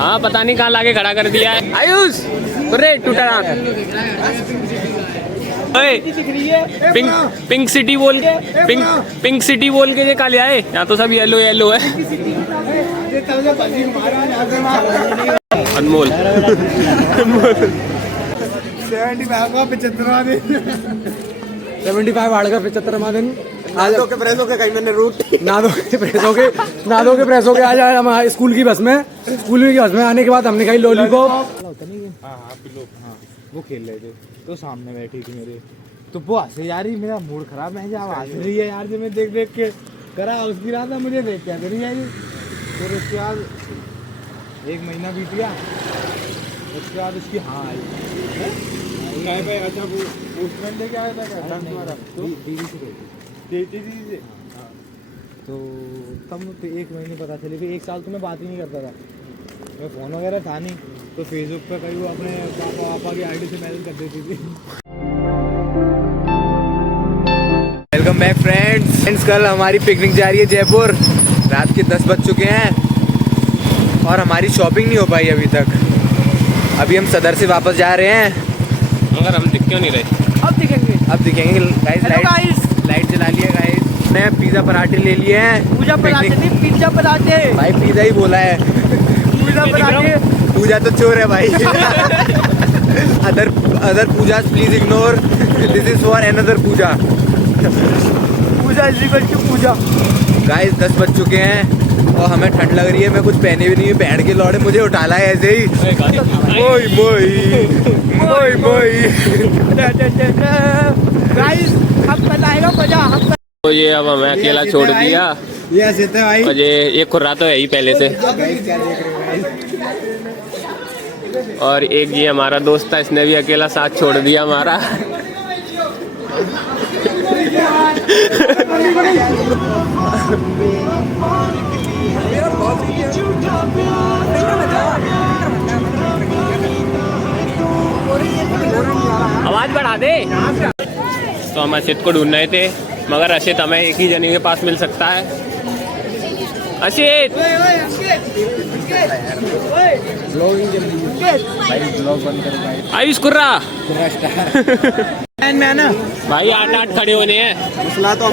हाँ पता नहीं कहाँ लाके खड़ा कर दिया है। आयुष अरे टूटा पिंक सिटी बोल के पिंक सिटी बोल के ये कहा ले आए। यहाँ तो सब येलो येलो है। अनमोल 75 हार्ड का 75वां दिन। आज के प्रेस हो के कहीं मैंने रूट नादो के प्रेस हो के आज हम स्कूल की बस में आने के बाद हमने खाई लॉलीपॉप। हाँ वो खेल रहे थे तो सामने बैठी थी मेरे, तो वो हंसे यार ही मेरा मूड खराब है। जब हंस रही है यार, जो मैं देख देख के करा उसकी रात मुझे देख के करी यार। फिर उसके बाद 1 महीना बीत गया, उसके बाद उसकी हाँ आई। अच्छा वो पोस्टमैन लेके आया था क्या? तो दीदी से तो तब तो 1 महीने पता चली। फिर 1 साल तो मैं बात ही नहीं करता था, मैं फ़ोन वगैरह था नहीं, तो फेसबुक पे कहीं वो अपने पापा की आईडी से मैसेज कर देती थी। Welcome back friends. कल हमारी पिकनिक जा रही है जयपुर। रात के 10 बज चुके हैं और हमारी शॉपिंग नहीं हो पाई अभी तक। अभी हम सदर से वापस जा रहे हैं, मगर हम दिख क्यों नहीं रहे? अब दिखेंगे गाइस। लाइट जला लिया गाइस। मैं पिज़्ज़ा पराठे ले लिए हैं। पिज़्ज़ा पराठे भाई, पिज़्ज़ा ही बोला है। पिज़्ज़ा पराठे। पूजा तो चोर है भाई। Other Puja please ignore, this is for another Puja. Puja guys 10 बज चुके हैं और हमें ठंड लग रही है। मैं कुछ पहने भी नहीं है, पहन के लौड़े मुझे उठाला है ऐसे ही। मोई गाइस अब बताएगा मजा। तो ये अब हमें अकेला छोड़ दिया। ये ऐसे थे भाई। और ये खुर्रा तो है ही पहले से। और एक ये हमारा दोस्त था, इसने भी अकेला साथ छोड़ दिया हमारा। आवाज बढ़ा दे। तो हम असित को ढूंढ रहे थे, मगर असित हमें एक ही जने के पास मिल सकता है। असित आयुष कुर्रा भाई 8-8 खड़े होने हैं। मसला तो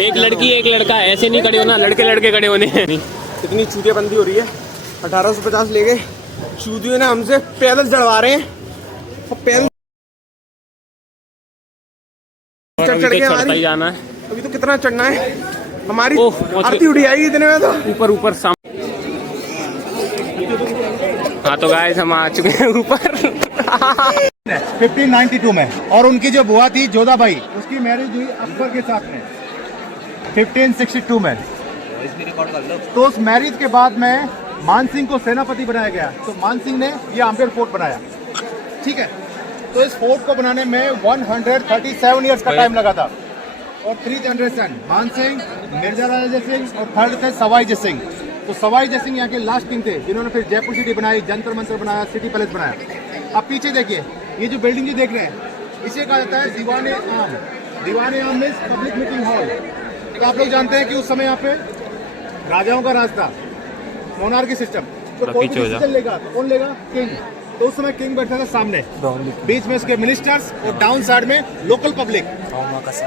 एक लड़की एक लड़का, ऐसे नहीं खड़े होना, लड़के लड़के खड़े होने हैं। इतनी चूतियाबंदी हो रही है। 1850 ले गए चूतियों ने हमसे, पैदल चढ़वा रहे हैं। पैदल चढ़ के चढ़ता ही जाना है। अभी तो कितना चढ़ना है हमारी। ओह, आरती उड़ी आएगी इतने में तो। ऊपर हाँ तो गाइस हम आ चुके हैं ऊपर। 1592 में, और उनकी जो बुआ थी जोधाबाई, उसकी मैरिज हुई अकबर के साथ में 1562 में। तो उस मैरिज के बाद में मानसिंह को सेनापति बनाया गया। तो मानसिंह ने ये आम्बेर फोर्ट बनाया, ठीक है। तो इस फोर्ट को बनाने में 137 ईयर्स का टाइम लगा था। और 3 जनरेशन, मानसिंह, मिर्जा राजा जय सिंह और 3rd थे सवाई जय सिंह। तो सवाई जय सिंह यहाँ के लास्ट किंग थे, जिन्होंने फिर जयपुर सिटी बनाई, जंतर मंतर बनाया, सिटी पैलेस बनाया। अब पीछे देखिए, ये जो बिल्डिंग जो देख रहे हैं, इसे कहा जाता है दीवाने आम। दीवाने आम मीन्स पब्लिक मीटिंग हॉल। तो आप लोग जानते हैं कि उस समय यहाँ पे राजाओं का राज था, मोनार्की सिस्टम। तो कोई भी डिसीजन लेगा तो कौन लेगा? किंग। तो उस समय किंग बैठा था सामने, बीच में उसके मिनिस्टर्स और डाउन साइड में लोकल पब्लिक।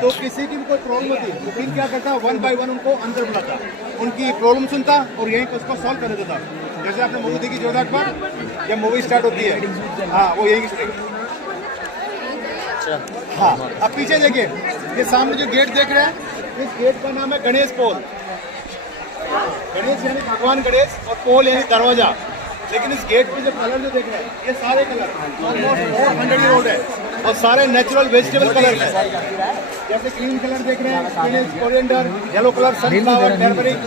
तो किसी की भी कोई प्रॉब्लम होती तो किंग क्या करता? 1 by 1 उनको अंदर बुलाता, उनकी प्रॉब्लम सुनता और यहीं पर उसको सॉल्व कर देता। जैसे आपने मूवी देखी जोधा अकबर, जब मूवी स्टार्ट होती है, हाँ वो यही। हाँ अब पीछे देखिए, ये सामने जो गेट देख रहे हैं, इस गेट का नाम है गणेश पोल। गणेश यानी भगवान गणेश और पोल यानी दरवाजा। लेकिन इस गेट पे जो कलर जो देख रहे हैं, ये सारे कलर ऑलमोस्ट 400 ईयर ओल्ड है और सारे नेचुरल वेजिटेबल कलर हैं। जैसे ग्रीन कलर देख रहे हैं, spinach, coriander, yellow colour sunflower, turmeric,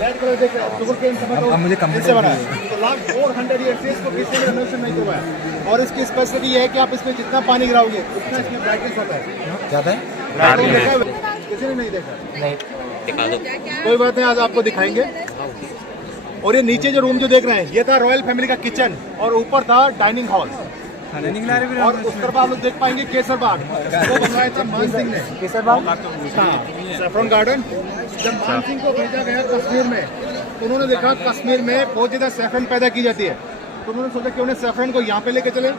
red colour देख रहे हैं, शुगर केन, टमाटो, इससे बना है। तो लास्ट 400 ईयर से इसको किसी में रेनोवेशन नहीं हुआ है। और इसकी स्पेशलिटी ये है कि आप इसमें जितना पानी गिराओगे उतना इसमें ब्राइटनेस आता है। ज़्यादा है? किसी ने नहीं देखा? नहीं दिखा दो। कोई बात नहीं, आज आपको दिखाएंगे। और ये नीचे जो रूम जो देख रहे हैं, ये था रॉयल फैमिली का किचन और ऊपर था डाइनिंग हॉल। खाने निकला रहे फिर और उस तरफ आप लोग देख पाएंगे केसर बाग, वो बनवाया था मान सिंह ने। केसर बाग सैफरन गार्डन जब मान सिंह को भेजा गया कश्मीर में, तो उन्होंने देखा कश्मीर में बहुत ज़्यादा सैफरन पैदा की जाती है, तो उन्होंने सोचा कि उन्हें सैफरन को यहाँ पे लेके चले।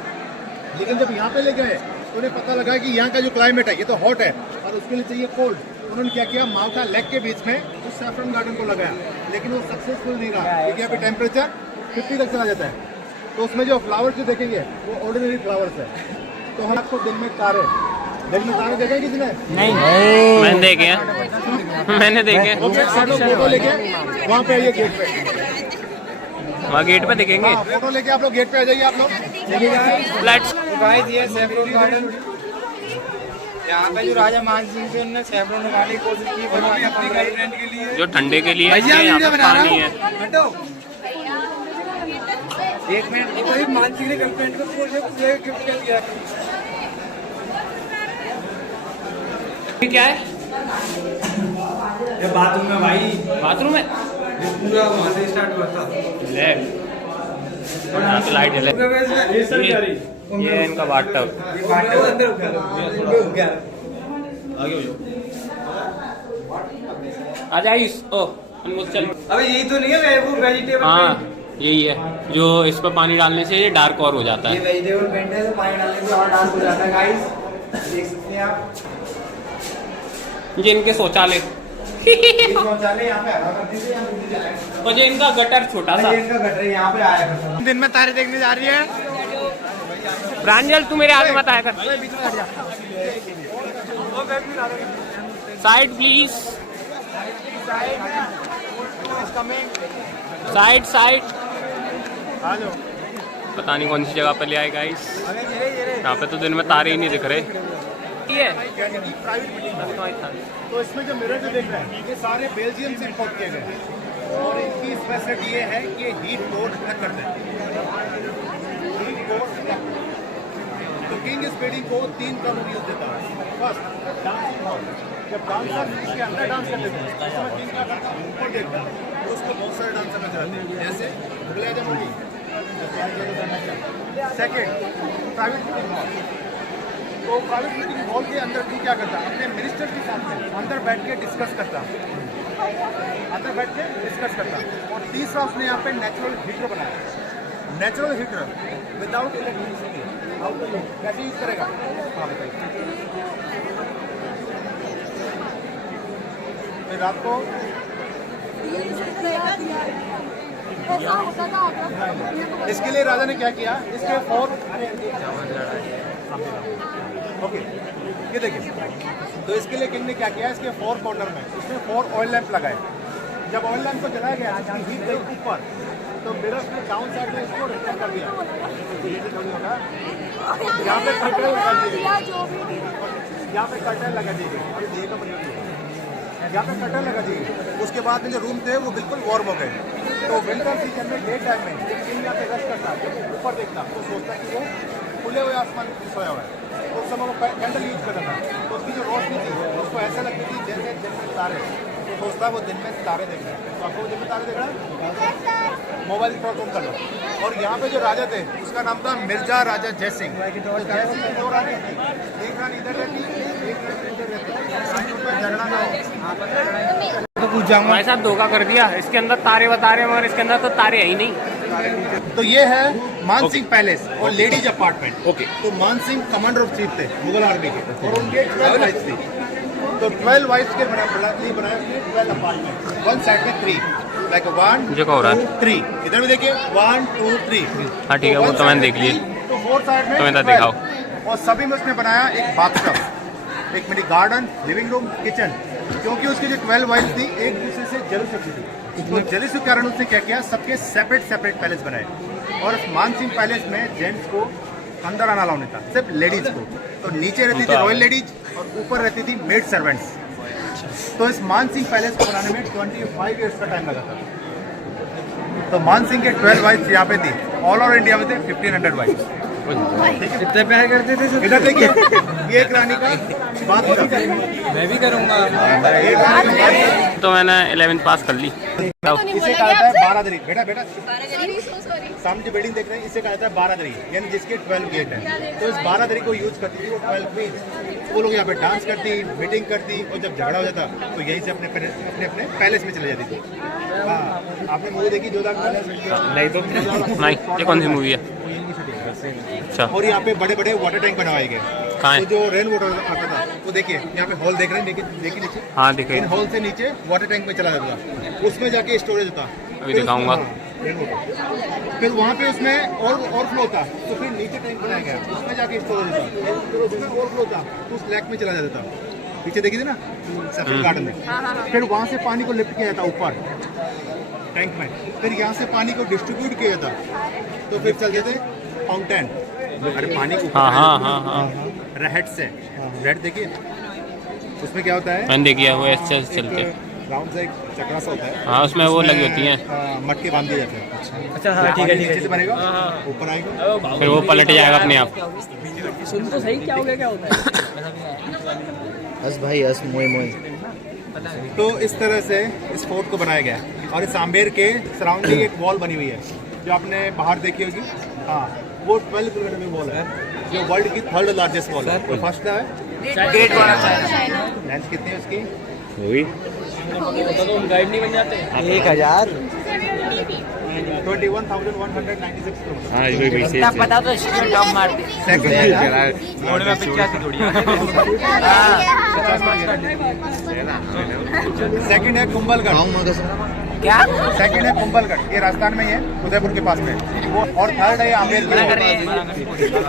लेकिन जब यहाँ पे ले गए तो उन्हें पता लगा कि यहाँ का जो क्लाइमेट है ये तो हॉट है और उसके लिए चाहिए कोल्ड। उन्होंने क्या किया, माल्टा लेक के बीच में उस सैफरन गार्डन को लगाया, लेकिन वो सक्सेसफुल नहीं रहा क्योंकि यहाँ पे टेम्परेचर 50 तक चला जाता है। तो उसमें जो फ्लावर्स जो देखेंगे वो ऑर्डिनरी फ्लावर्स है। तो हम आपको दिन में तारे देखे किसने? नहीं मैंने देखे हैं, मैंने देखे हैं। फोटो लेके वहाँ पे आइए गेट पे, वहाँ गेट पे दिखेंगे। फोटो लेके आप लोग गेट पे आ जाइए आप लोग। लेट्स गाइस ये सैफरन गार्डन, यहाँ पे जो राजा मान सिंह थे उन्होंने सैफरन लगाने की कोशिश की बनवाने अपनी गर्लफ्रेंड के लिए। जो ठंडे के लिए है, यहाँ पे पानी है। एक मिनट, मान सिंह ने गर्लफ्रेंड को गिफ्ट कर दिया। ये क्या है? ये बाथरूम में भाई, बाथरूम है। पूरा वहाँ से स्टार्ट हुआ था। ले और यहाँ तो लाइट जले। ये इनका बाथटब। आ जाइए। ओ चल। अबे यही तो नहीं है वो वेजिटेबल? हाँ यही है, जो इस पर पानी डालने से ये डार्क और हो जाता ये है। वेजिटेबल पेंट है, तो पानी डालने से और डार्क हो जाता है गाइस, देख सकते हैं आप। ये इनके शौचालय शौचालय यहाँ पे आया करते थे, यहाँ पे जाए। और ये इनका गटर छोटा सा। ये इनका गटर यहाँ पे आया करता था। दिन में तारे देखने जा रही है। प्रांजल तू मेरे आगे मत आया कर। Side please, side side. पता नहीं कौन सी जगह पर ले आए गाइस। यहाँ पे तो दिन में तारे ही नहीं दिख रहे। ये तो इसमें जो मिरर जो देख रहे हैं ये सारे बेल्जियम से इंपोर्ट किए गए हैं और इनकी स्पेशलिटी ये है कि हीट को रिफ्लेक्ट करते हैं। हीट को रिफ्लेक्ट। तो किंग स्पेडिंग को 3 कलर यूज देता है। फर्स्ट डांसिंग हॉल, जब डांसर इसके अंदर डांस कर लेते हैं उस समय किंग क्या करता है, ऊपर देखता है तो उसको बहुत सारे डांसर नजर आते हैं, जैसे Mughal Azam Ali. Second private meeting hall. तो प्राइवेट मीटिंग हॉल के अंदर भी क्या करता है, अपने मिनिस्टर के साथ में अंदर बैठ के डिस्कस करता, अंदर बैठ के डिस्कस करता। और तीसरा उसने यहाँ पे नेचुरल हीटर बनाया। नेचुरल हीटर विदाउट इलेक्ट्रिसिटी कैसे यूज करेगा? हाँ बताइए। फिर रात को इसके लिए राजा ने क्या किया, इसके 4 ओके ये देखिए। तो इसके लिए किंग ने क्या किया, इसके 4 कॉर्नर में इसने 4 ऑयल लैंप लगाए। जब ऑयल लैंप को जलाया गया, हीट गई ऊपर, तो मिरर्स ने डाउन साइड में इसको रिफ्लेक्ट कर दिया। यहाँ पे कर्टन लगा दीजिए, यहाँ पे कर्टन लगा दीजिए, यहाँ पे कर्टन लगा दीजिए। उसके बाद में जो रूम थे वो बिल्कुल वार्म हो गए। तो विंटर सीजन में डे टाइम में किंग यहाँ पे रेस्ट करता, जब ऊपर देखता तो सोचता कि वो खुले हुए आसमान में सोया हुआ है। तो उस समय वो कैंडल यूज करता था, तो उसकी जो रोशनी थी उसको ऐसा लगती थी जैसे दिन में तारे। तो सोचता वो दिन में तारे देख रहे हैं। तो आपको दिन में तारे देख रहा है, मोबाइल पर ऑन कर लो। और यहाँ पे जो राजा थे उसका नाम था मिर्जा राजा जय सिंह। तो जय सिंह की 2 रानी थी, एक रानी इधर रहती, एक रानी इधर रहती, झगड़ा ना हो। तो पूछ जाऊंगा भाई साहब धोखा कर दिया। इसके अंदर तारे बता रहे हैं मगर इसके अंदर तो तारे है ही नहीं। तो ये है मान सिंह पैलेस और लेडीज अपार्टमेंट। ओके। तो मान सिंह कमांडर ऑफ चीफ थे मुगल आर्मी के और उनके 12 वाइफ्स थी। तो 12 वाइफ्स के बनाया 12 अपार्टमेंट, वन साइड में 3 लाइक 1 जो क्या हो रहा है? 2 3। इधर भी देखिए 1 2 3। हाँ ठीक है, वो तो मैंने देख लिया। तो 4 साइड में तो इधर 12। दिखाओ। और सभी में उसने बनाया एक बाथटब, एक mini garden, living room, kitchen. क्योंकि उसकी जो 12 वाइफ थी एक दूसरे से जेलस होती थी, तो जेलस के कारण उसने क्या किया, सबके सेपरेट पैलेस बनाए। और उस मान सिंह पैलेस में जेंट्स को अंदर आना अलाउ नहीं था, सिर्फ लेडीज को। तो नीचे रहती थी रॉयल लेडीज और ऊपर रहती थी मेड सर्वेंट्स। तो इस मान सिंह पैलेस को बनाने में 25 ईयर्स का टाइम लगा था। तो मान सिंह के 12 वाइफ्स यहाँ पे थी, ऑल ओवर इंडिया में थे 1500 वाइफ्स। कितने प्यार करते थे। इधर देखिए ये एक रानी का बात होगी। मैं भी करूँगा। तो मैंने 11th पास कर ली। इसे कहा जाता है 12 दरी। बेटा बेटा सामने जो बिल्डिंग देख रहे हैं इसे कहा जाता है 12 दरी, यानी जिसके 12 गेट है। तो इस 12 दरी को यूज करती थी वो 12 में वो लोग यहाँ पे डांस करती, मीटिंग करती, और जब झगड़ा हो जाता तो यहीं से अपने अपने पैलेस में चले जाती थी। हाँ, आपने मूवी देखी जोधा अकबर? नहीं तो नहीं, ये कौन सी मूवी है? अच्छा। और यहाँ पे बड़े बड़े वाटर टैंक बनवाए गए। कहाँ है? तो जो रेन वाटर आता था वो देखिए यहाँ पे हॉल देख रहे हैं, देखिए नीचे। हाँ दिखे, इन हॉल से नीचे वाटर टैंक में चला जाता था, उसमें जाके स्टोरेज होता। अभी दिखाऊंगा। फिर वहाँ पे उसमें और फ्लो था, तो फिर नीचे टैंक बनाया गया, उसमें जाके स्टोरेज होता, फिर उसमें और फ्लो था तो उस लैक में चला जाता था। पीछे देखिए थी ना सफेद गार्डन में। फिर वहाँ से पानी को लिफ्ट किया जाता ऊपर टैंक में, फिर यहाँ से पानी को डिस्ट्रीब्यूट किया जाता, तो फिर चलते थे फाउंटेन। अरे पानी को हाँ हाँ हाँ हाँ रेड से रेड देखिए, उसमें क्या होता है, मैंने देखिया वो ऐसे चलते। राउंड सा एक चक्रा सा होता है। हाँ उसमें वो लगी होती हैं। मटके बांध दिए जाते हैं। अच्छा हाँ ठीक है नीचे से बनेगा, ऊपर आएगा, फिर वो पलट जाएगा अपने आप। सुन तो सही क्या हो गया होता है। हस भाई हस मोए मोए। तो इस तरह से इस फोर्ट को बनाया गया है। और इस आम्बेर के सराउंडिंग एक वॉल बनी हुई है जो आपने बाहर देखी होगी। हाँ, वो 12 किलोमीटर में वॉल है जो वर्ल्ड की 3rd लार्जेस्ट वॉल है। तो फर्स्ट है गेट वाला लेंथ कितनी है उसकी? वही तो गाइड नहीं बन जाते। 1000 21,196 किलोमीटर। हाँ वही से पता तो टॉप मारते। सेकंड है थोड़े में 85 थोड़ी। सेकंड है कुंभलगढ़। क्या? सेकंड है कुंभलगढ़, ये राजस्थान में ही है, उदयपुर के पास में वो। और थर्ड है आम्बेर की वॉल।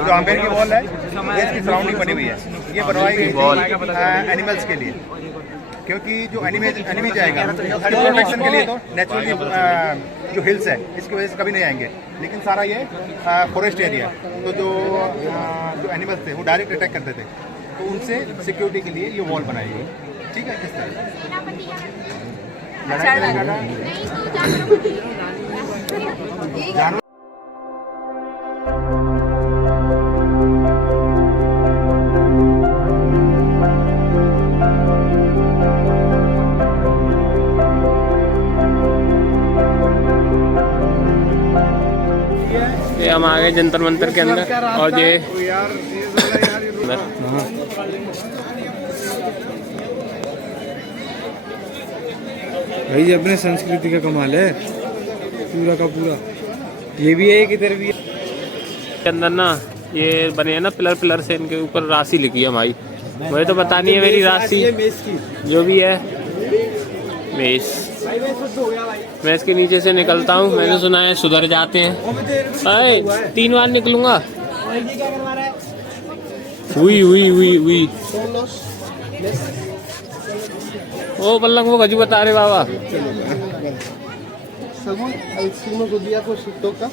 जो आम्बेर की वॉल है ये इसकी सराउंडिंग बनी हुई है। ये बनवाई गई एनिमल्स के लिए, क्योंकि जो एनिमी जाएगा प्रोटेक्शन के लिए, तो नेचुरली जो हिल्स है इसकी वजह से कभी नहीं आएंगे, लेकिन सारा ये फॉरेस्ट एरिया, तो जो एनिमल्स थे वो डायरेक्ट अटैक करते थे, तो उनसे सिक्योरिटी के लिए ये वॉल बनाई गई। ठीक है, किस तरह लड़ाई करेगा जानवर। ये हम आ गए जंतर मंतर के अंदर और ये भाई ये अपने संस्कृति का कमाल है पूरा का पूरा। ये भी है इधर भी के अंदर ना ये बने हैं ना पिलर से, इनके ऊपर राशि लिखी है भाई। मुझे तो पता नहीं है मेरी राशि जो भी है। मैं इसके नीचे से निकलता हूँ, मैंने सुना है सुधर जाते हैं। 3 बार निकलूंगा। हुई ओ पल्लंग वो गजू बता रहे बाबा। Según el signo zodiaco se toca,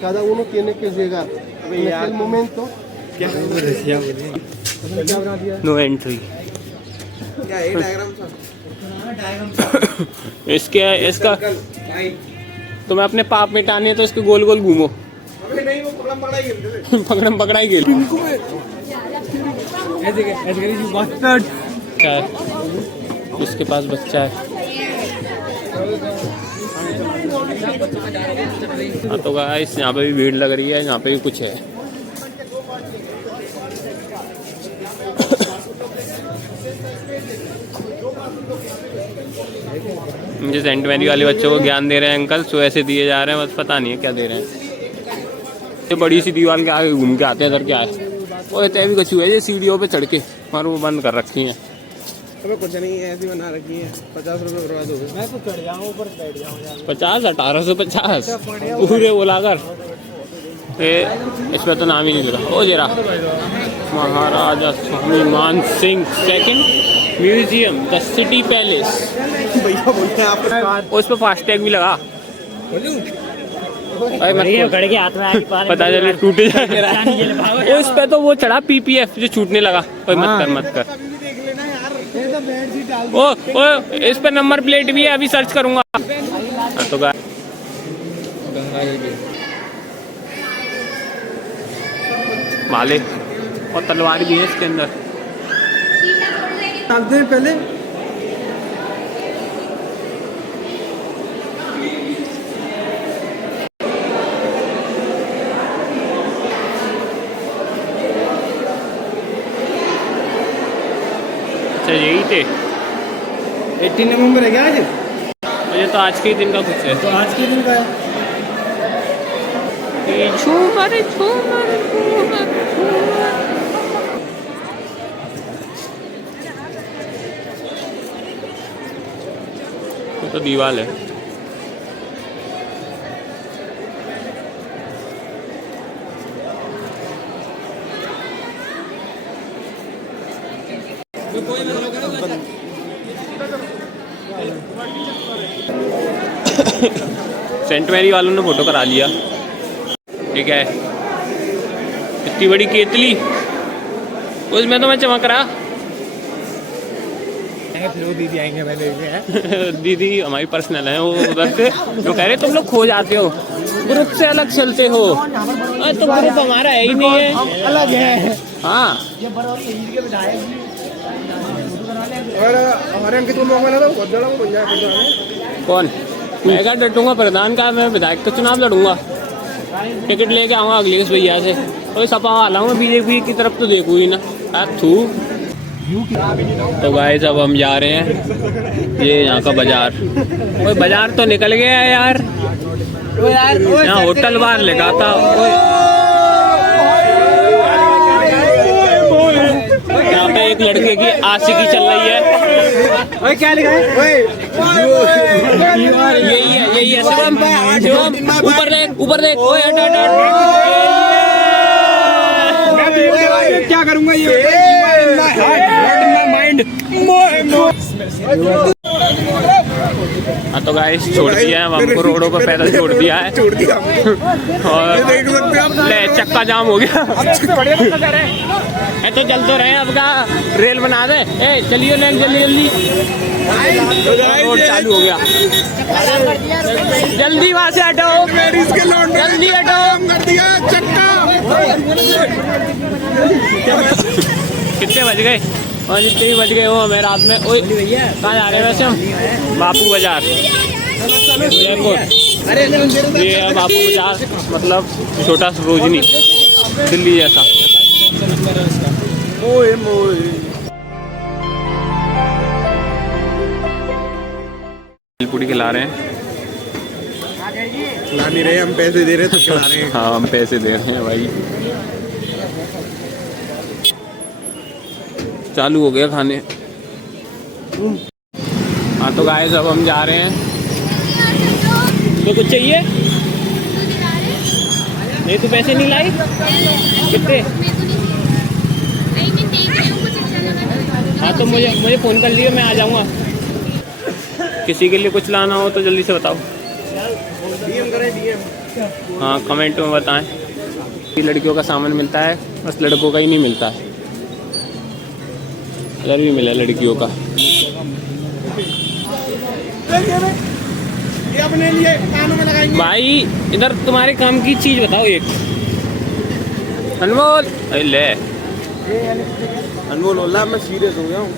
cada uno tiene que llegar en aquel momento. No entry. इसका तुम्हें अपने पाप मिटाने हैं तो इसके गोल गोल घूमो। पकड़म पकड़ाई गेल। इसके पास बच्चा है। हाँ तो गाइस यहाँ पे भी भीड़ लग रही है, यहाँ पे भी कुछ है। मुझे सेंट मैरी वाले बच्चों को ज्ञान दे रहे हैं अंकल, सो ऐसे दिए जा रहे हैं, बस पता नहीं है क्या दे रहे हैं। ये बड़ी सी दीवार के आगे घूम के आते हैं, इधर क्या है। और इतने भी कछुए ये सीढ़ियों पे चढ़ के और वो बंद कर रखी हैं। अबे कुछ नहीं है, ऐसी बना रखी है। 50 रुपए बर्बाद हो गए। मैं तो चढ़ जाऊँ ऊपर, बैठ जाऊँ। 50 1850 पूरे बोलाकर इसमें तो नाम ही नहीं लिखा। ओ जरा महाराजा स्वामी मान Singh second museum the city palace. उस पर फास्टैग भी लगा। पता चले टूट जाए। उस पे तो वो चढ़ा PPF जो छूटने लगा। मत कर ओ इस पे नंबर प्लेट भी है, अभी सर्च करूंगा। तो भाले और तलवार भी है इसके अंदर। डालते हैं पहले। अच्छा यही थे। 18 नवंबर है क्या आज? मुझे तो आज के ही दिन का कुछ है। तो आज के दिन का है। झूमर झूमर झूमर झूमर। तो दीवार है। सेंट मैरी वालों ने फोटो करा लिया। ठीक है, इतनी बड़ी केतली उसमें तो मैं चमक रहा। फिर वो दीदी आएंगे, मैंने दीदी हमारी पर्सनल है, वो उधर से जो कह रहे तुम लोग खो जाते हो, ग्रुप से अलग चलते हो। अरे तो ग्रुप हमारा है ही नहीं है, अलग है। हाँ। हमारे अंकित को मौका लगा बहुत बड़ा बन जाए। कौन? मैं क्या डटूंगा प्रधान का, मैं विधायक का चुनाव लड़ूंगा, टिकट लेके आऊँगा अखिलेश भैया से। कोई सपा वाला हूँ, बीजेपी की तरफ तो देखूँ ही ना। थू। तो गाइस अब हम जा रहे हैं ये यहाँ का बाजार। ओए बाजार तो निकल गया है यार, यहाँ होटल बार लिखा था। यहाँ पे एक लड़के की आशिकी चल रही है। ओए क्या लिखा है? यही है शिवम, शिवम ऊपर देख, ऊपर देख। ओए हट हट हट। क्या करूंगा ये? हाँ तो गाइस छोड़ दिया है हमको, रोडों पर पैदल छोड़ दिया है। और ले चक्का जाम हो गया। तो चल तो रहे हैं, अब का रेल बना दे। ए चलिए नेक्स्ट, जल्दी जल्दी। रोड चालू हो गया, जल्दी वहाँ से हटो, जल्दी हटो। कितने बज गए? और जितने भी बज गए हो हमें रात में। ओए कहाँ जा रहे हैं वैसे हम? बापू बाजार जयपुर। ये है बापू बाजार, मतलब छोटा सरोजनी, दिल्ली जैसा। पूरी खिला रहे हैं। खिला नहीं रहे, हम पैसे दे रहे तो खिला रहे हैं। हाँ हम पैसे दे रहे हैं भाई। चालू हो गया खाने। हाँ तो गाइस अब हम जा रहे हैं। तो कुछ चाहिए? नहीं तो पैसे नहीं लाई? कितने? हाँ तो मुझे फ़ोन कर लियो, मैं आ जाऊँगा। किसी के लिए कुछ लाना हो तो जल्दी से बताओ। डीएम करें, डीएम। हाँ कमेंट में बताएं। लड़कियों का सामान मिलता है, बस लड़कों का ही नहीं मिलता है। कलर भी मिला लड़कियों का। ये अपने लिए कानों में लगाएंगे। भाई इधर तुम्हारे काम की चीज बताओ एक। अनमोल ले। अनमोल बोला मैं सीरियस हो गया हूँ।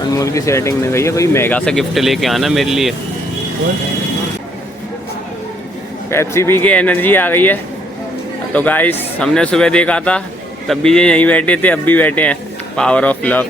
अनमोल की सेटिंग नहीं गई है, कोई महंगा सा गिफ्ट लेके आना मेरे लिए। पेप्सी पी के एनर्जी आ गई है। तो गाइस हमने सुबह देखा था, तब भी ये यहीं बैठे थे, अब भी बैठे हैं। Power of love.